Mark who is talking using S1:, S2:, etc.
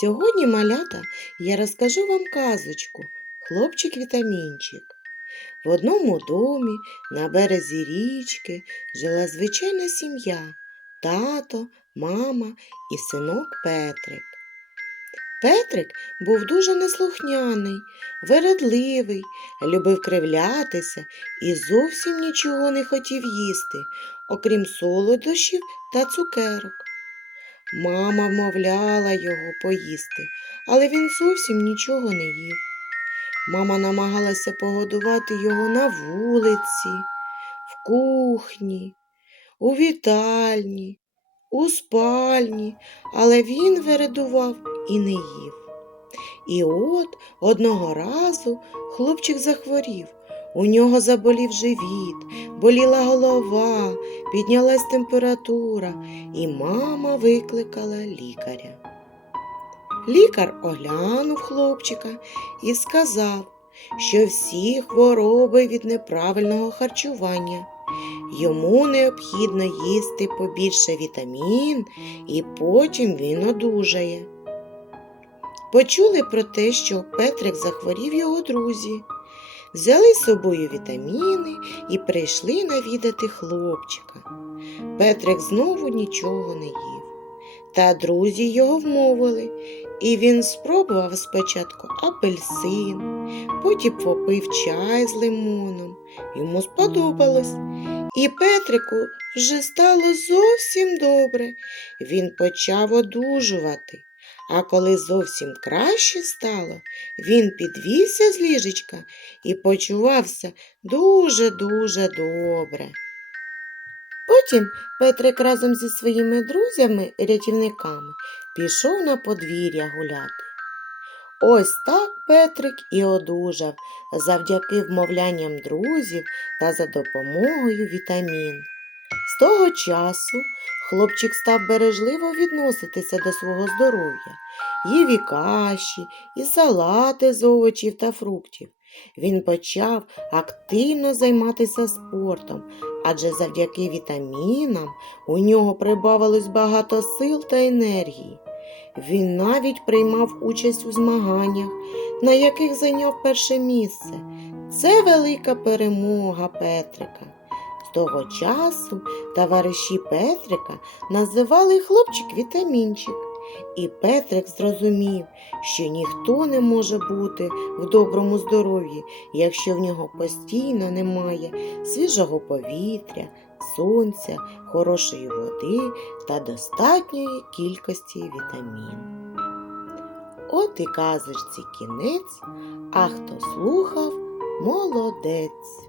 S1: Сьогодні, малята, я розкажу вам казочку Хлопчик Вітамінчик. В одному домі на березі річки жила звичайна сім'я тато, мама і синок Петрик. Петрик був дуже неслухняний, вередливий, любив кривлятися і зовсім нічого не хотів їсти, окрім солодощів та цукерок. Мама вмовляла його поїсти, але він зовсім нічого не їв. Мама намагалася погодувати його на вулиці, в кухні, у вітальні, у спальні, але він вередував і не їв. І от одного разу хлопчик захворів. У нього заболів живіт, боліла голова, піднялась температура, і мама викликала лікаря. Лікар оглянув хлопчика і сказав, що всі хвороби від неправильного харчування. Йому необхідно їсти побільше вітамін, і потім він одужає. Почули про те, що Петрик захворів його друзі, взяли з собою вітаміни і прийшли навідати хлопчика. Петрик знову нічого не їв. Та друзі його вмовили, і він спробував спочатку апельсин, потім попив чай з лимоном. Йому сподобалось. І Петрику вже стало зовсім добре. Він почав одужувати. А коли зовсім краще стало, він підвівся з ліжечка і почувався дуже-дуже добре. Потім Петрик разом зі своїми друзями-рятівниками пішов на подвір'я гуляти. Ось так Петрик і одужав завдяки вмовлянням друзів та за допомогою вітамін. З того часу хлопчик став бережливо відноситися до свого здоров'я, їв і каші, і салати з овочів та фруктів. Він почав активно займатися спортом, адже завдяки вітамінам у нього прибавилось багато сил та енергії. Він навіть приймав участь у змаганнях, на яких зайняв перше місце. Це велика перемога Петрика. Того часу товариші Петрика називали хлопчик вітамінчик. І Петрик зрозумів, що ніхто не може бути в доброму здоров'ї, якщо в нього постійно немає свіжого повітря, сонця, хорошої води та достатньої кількості вітамін. От і казочці кінець, а хто слухав, молодець.